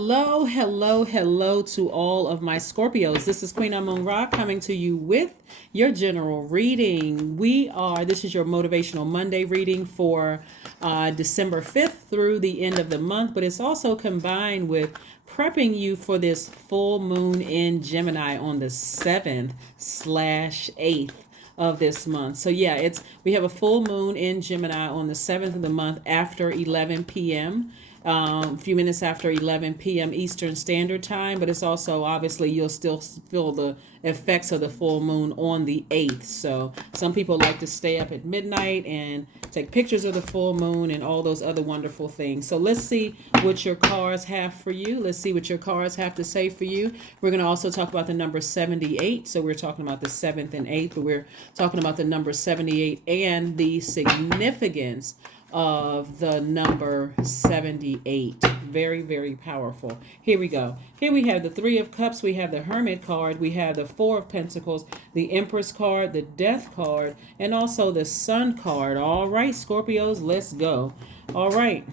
Hello, hello, hello to all of my Scorpios. This is Queen Moon Rock coming to you with your general reading. This is your Motivational Monday reading for December 5th through the end of the month, but it's also combined with prepping you for this full moon in Gemini on the 7th/8th of this month. So yeah, we have a full moon in Gemini on the 7th of the month after 11 p.m. A few minutes after 11 p.m. Eastern Standard Time, but it's also obviously you'll still feel the effects of the full moon on the 8th. So some people like to stay up at midnight and take pictures of the full moon and all those other wonderful things. So let's see what your cards have for you. Let's see what your cards have to say for you. We're going to also talk about the number 78. So we're talking about the 7th and 8th, but we're talking about the number 78 and the significance of the number 78. Very, very powerful. Here we go. Here we have the Three of Cups. We have the Hermit card. We have the Four of Pentacles, the Empress card, the Death card, and also the Sun card. All right, Scorpios, let's go. All right.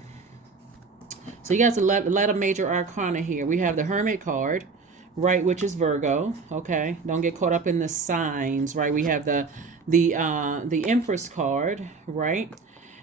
So you got a lot of major arcana here. We have the Hermit card, right, which is Virgo. Okay, don't get caught up in the signs, right? We have the Empress card, right?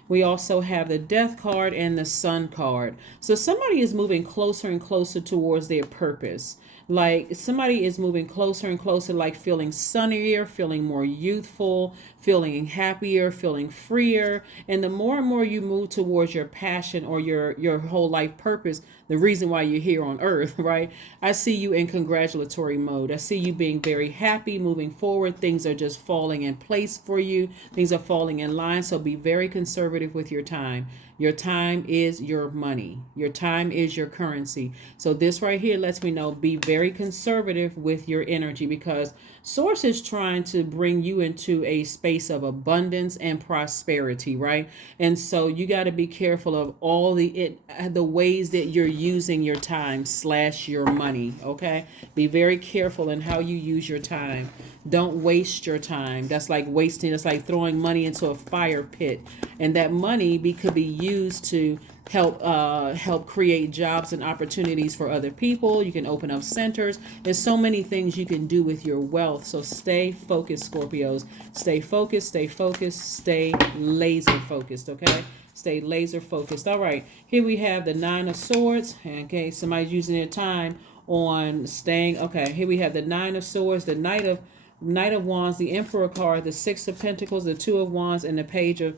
We also have the Death card and the Sun card. So somebody is moving closer and closer towards their purpose. Like somebody is moving closer and closer, like feeling sunnier, feeling more youthful, feeling happier, feeling freer. And the more and more you move towards your passion or your whole life purpose, the reason why you're here on earth, right? I see you in congratulatory mode. I see you being very happy, moving forward. Things are just falling in place for you. Things are falling in line. So be very conservative with your time. Your time is your money. Your time is your currency. So this right here lets me know, be very conservative with your energy, because Source is trying to bring you into a space of abundance and prosperity, right? And so you got to be careful of all the ways that you're using your time / your money, okay? Be very careful in how you use your time. Don't waste your time. That's like wasting. It's like throwing money into a fire pit, and that money could be used to help create jobs and opportunities for other people. You can open up centers. There's so many things you can do with your wealth. So stay focused, Scorpios. Stay focused, stay focused, stay laser focused, okay? Stay laser focused. All right, here we have the Nine of Swords. Okay, somebody's using their time on staying. Okay, here we have the Nine of Swords, the Knight of Wands, the Emperor card, the Six of Pentacles, the Two of Wands, and the Page of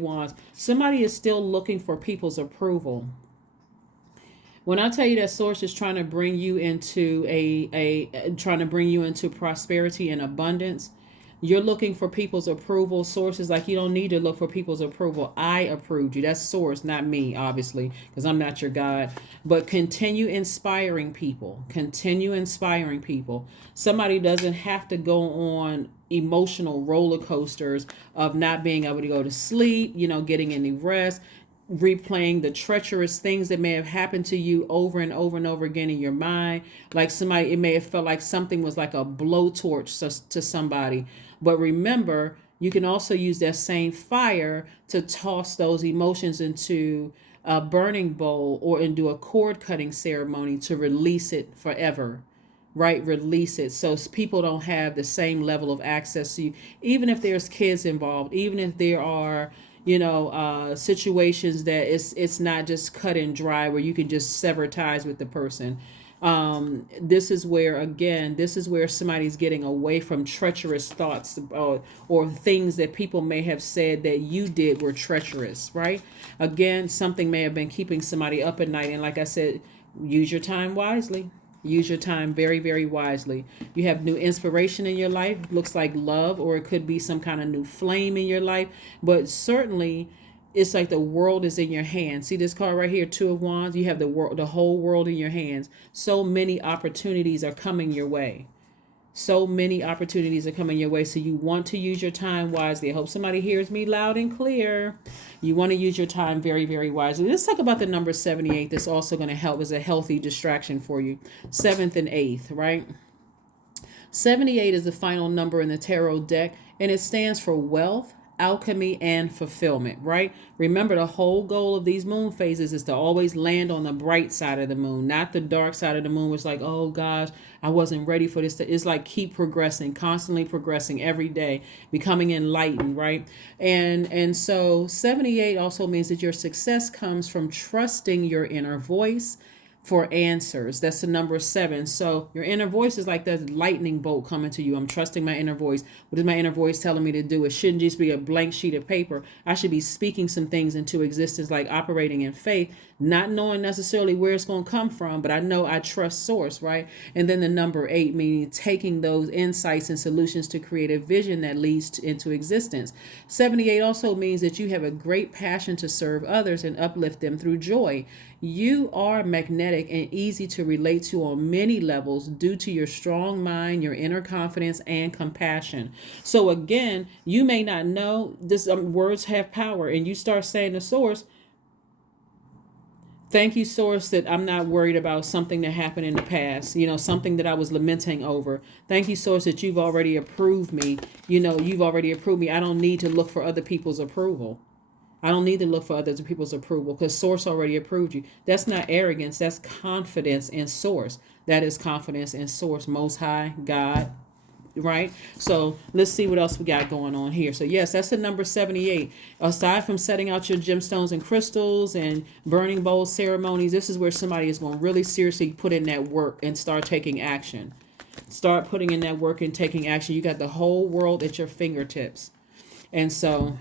Wands. Somebody is still looking for people's approval. When I tell you that Source is trying to bring you into trying to bring you into prosperity and abundance, you're looking for people's approval. Source is like, you don't need to look for people's approval. I approved you. That's Source, not me, obviously, because I'm not your God. But continue inspiring people. Continue inspiring people. Somebody doesn't have to go on emotional roller coasters of not being able to go to sleep, getting any rest, replaying the treacherous things that may have happened to you over and over and over again in your mind. Like somebody, it may have felt like something was like a blowtorch to somebody. But remember, you can also use that same fire to toss those emotions into a burning bowl or into a cord cutting ceremony to release it forever. Right? Release it so people don't have the same level of access to you. Even if there's kids involved, even if there are situations that it's not just cut and dry where you can just sever ties with the person. This is where somebody's getting away from treacherous thoughts or things that people may have said that you did were treacherous, right? Again, something may have been keeping somebody up at night. And like I said, use your time wisely. Use your time very, very wisely. You have new inspiration in your life. Looks like love, or it could be some kind of new flame in your life. But certainly, it's like the world is in your hands. See this card right here, Two of Wands? You have the whole world in your hands. So many opportunities are coming your way. So many opportunities are coming your way. So you want to use your time wisely. I hope somebody hears me loud and clear. You want to use your time very, very wisely. Let's talk about the number 78. That's also going to help as a healthy distraction for you. 7th and 8th, right? 78 is the final number in the tarot deck, and it stands for wealth, alchemy and fulfillment, right? Remember, the whole goal of these moon phases is to always land on the bright side of the moon, not the dark side of the moon. It's like, oh gosh, I wasn't ready for this. It's like keep progressing, constantly progressing every day, becoming enlightened, right? And so 78 also means that your success comes from trusting your inner voice for answers. That's the number 7. So your inner voice is like that lightning bolt coming to you. I'm trusting my inner voice. What is my inner voice telling me to do? It shouldn't just be a blank sheet of paper. I should be speaking some things into existence, like operating in faith, not knowing necessarily where it's going to come from, but I know I trust source, right? And then the number 8, meaning taking those insights and solutions to create a vision that leads into existence. 78 also means that you have a great passion to serve others and uplift them through joy. You are magnetic and easy to relate to on many levels due to your strong mind, your inner confidence, and compassion. So again, you may not know this. Words have power, and you start saying to source, thank you, source, that I'm not worried about something that happened in the past, something that I was lamenting over. Thank you, source, that you've already approved me. You've already approved me. I don't need to look for other people's approval. I don't need to look for other people's approval because source already approved you. That's not arrogance. That's confidence in source. That is confidence in source, most high, God, right? So let's see what else we got going on here. So yes, that's the number 78. Aside from setting out your gemstones and crystals and burning bowl ceremonies, this is where somebody is going to really seriously put in that work and start taking action. Start putting in that work and taking action. You got the whole world at your fingertips. And so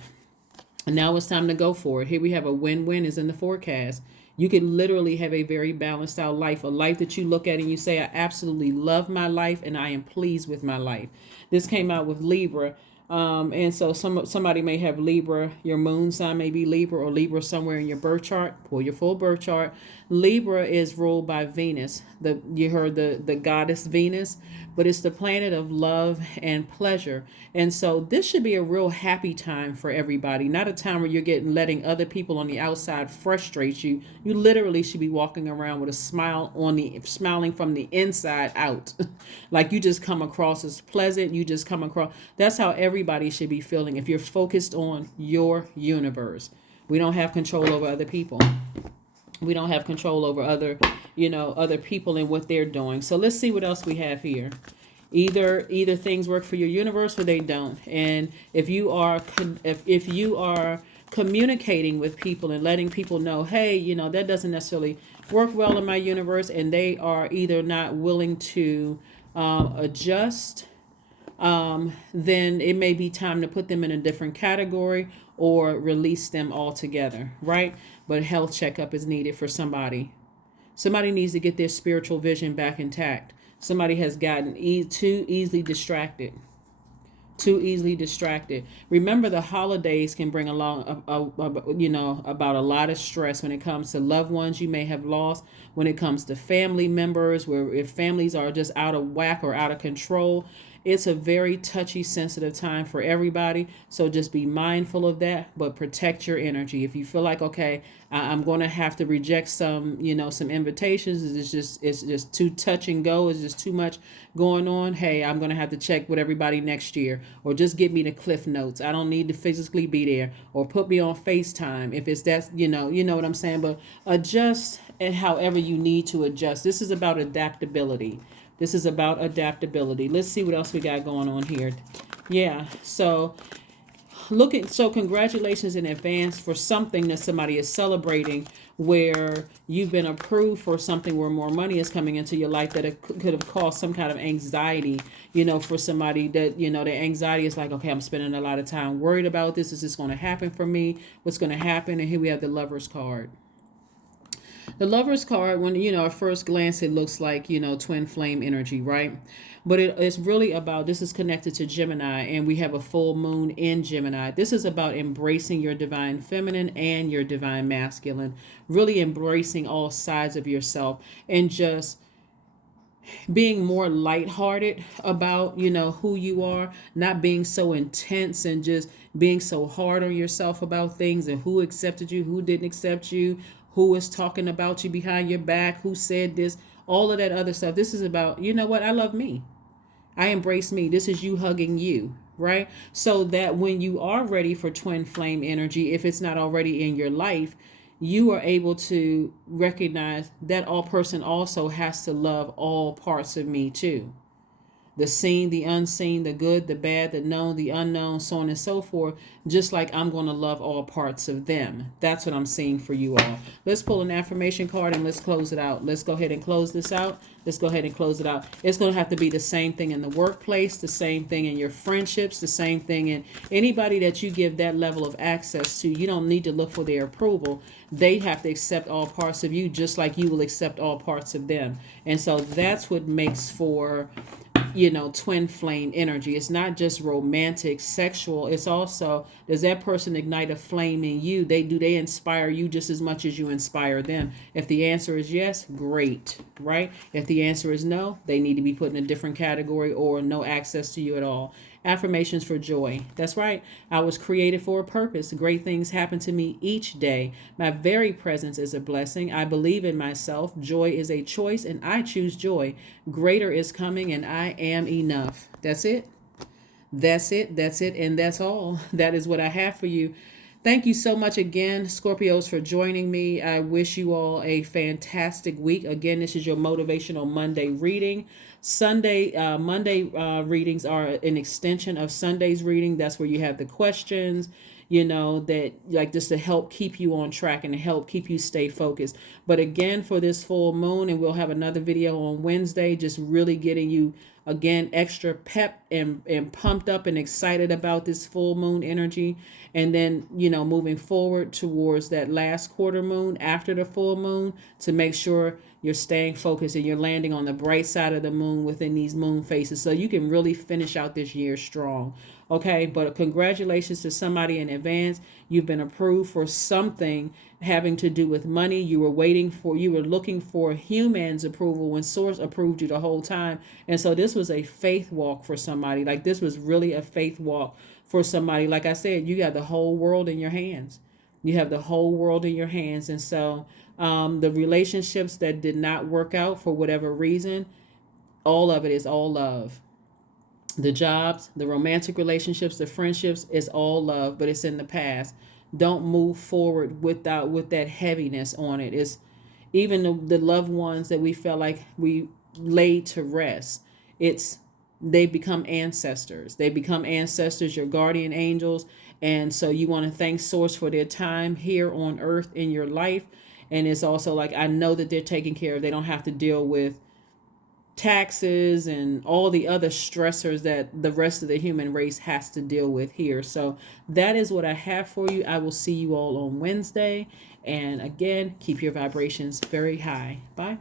now it's time to go for it. Here we have a win-win is in the forecast. You can literally have a very balanced out life, a life that you look at and you say, I absolutely love my life and I am pleased with my life. This came out with Libra. And so somebody may have Libra, your moon sign may be Libra, or Libra somewhere in your birth chart. Pull your full birth chart. Libra is ruled by Venus. You heard the goddess Venus, but it's the planet of love and pleasure. And so this should be a real happy time for everybody, not a time where you're letting other people on the outside frustrate you. You literally should be walking around with a smile smiling from the inside out. Like you just come across as pleasant. You just come across. That's how everybody should be feeling if you're focused on your universe. We don't have control over other people. We don't have control over other people and what they're doing. So let's see what else we have here. Either things work for your universe or they don't. And if you are communicating with people and letting people know, hey, that doesn't necessarily work well in my universe, and they are either not willing to adjust, then it may be time to put them in a different category or release them altogether, right? But a health checkup is needed for somebody. Somebody needs to get their spiritual vision back intact. Somebody has gotten too easily distracted. Too easily distracted. Remember, the holidays can bring along about a lot of stress when it comes to loved ones you may have lost, when it comes to family members, where if families are just out of whack or out of control. It's a very touchy, sensitive time for everybody. So just be mindful of that, but protect your energy. If you feel like, okay, I'm going to have to reject some invitations. It's just too touch and go. It's just too much going on. Hey, I'm going to have to check with everybody next year, or just give me the cliff notes. I don't need to physically be there, or put me on FaceTime if it's that, you know what I'm saying. But adjust and however you need to adjust. This is about adaptability. Let's see what else we got going on here. Yeah. So congratulations in advance for something that somebody is celebrating, where you've been approved for something where more money is coming into your life that it could have caused some kind of anxiety, for somebody that, the anxiety is like, okay, I'm spending a lot of time worried about this. Is this going to happen for me? What's going to happen? And here we have the Lover's card. The Lover's card, when, at first glance, it looks like, twin flame energy, right? But it's really about, this is connected to Gemini, and we have a full moon in Gemini. This is about embracing your divine feminine and your divine masculine, really embracing all sides of yourself and just being more lighthearted about, who you are, not being so intense and just being so hard on yourself about things and who accepted you, who didn't accept you, who is talking about you behind your back, who said this, all of that other stuff. This is about, I love me. I embrace me. This is you hugging you, right? So that when you are ready for twin flame energy, if it's not already in your life, you are able to recognize that all person also has to love all parts of me too. The seen, the unseen, the good, the bad, the known, the unknown, so on and so forth, just like I'm going to love all parts of them. That's what I'm seeing for you all. Let's pull an affirmation card and let's close it out. Let's go ahead and close this out. Let's go ahead and close it out. It's going to have to be the same thing in the workplace, the same thing in your friendships, the same thing in anybody that you give that level of access to. You don't need to look for their approval. They have to accept all parts of you just like you will accept all parts of them. And so that's what makes for twin flame energy. It's not just romantic, sexual. It's also, does that person ignite a flame in you? They inspire you just as much as you inspire them? If the answer is yes, great, right? If the answer is no, they need to be put in a different category or no access to you at all. Affirmations for joy. That's right. I was created for a purpose. Great things happen to me each day. My very presence is a blessing. I believe in myself. Joy is a choice and I choose joy. Greater is coming and I am enough. That's it. That's it. That's it. And that's all. That is what I have for you. Thank you so much again, Scorpios, for joining me. I wish you all a fantastic week. Again, this is your Motivational Monday reading. Monday readings are an extension of Sunday's reading. That's where you have the questions, that like just to help keep you on track and to help keep you stay focused. But again, for this full moon, and we'll have another video on Wednesday, just really getting you again extra pep and pumped up and excited about this full moon energy. And then moving forward towards that last quarter moon after the full moon, to make sure you're staying focused and you're landing on the bright side of the moon within these moon phases, so you can really finish out this year strong. Okay, but congratulations to somebody in advance. You've been approved for something having to do with money. You were looking for humans' approval when Source approved you the whole time. And so this was a faith walk for somebody. Like, this was really a faith walk for somebody. Like I said, you got the whole world in your hands. You have the whole world in your hands. And so the relationships that did not work out for whatever reason, all of it is all love. The jobs, the romantic relationships, the friendships is all love, but it's in the past. Don't move forward with that heaviness on it. It's even the loved ones that we felt like we laid to rest. They become ancestors. They become ancestors, your guardian angels. And so you want to thank Source for their time here on earth in your life. And it's also like, I know that they're taken care of. They don't have to deal with taxes and all the other stressors that the rest of the human race has to deal with here. So that is what I have for you. I will see you all on Wednesday. And again, keep your vibrations very high. Bye.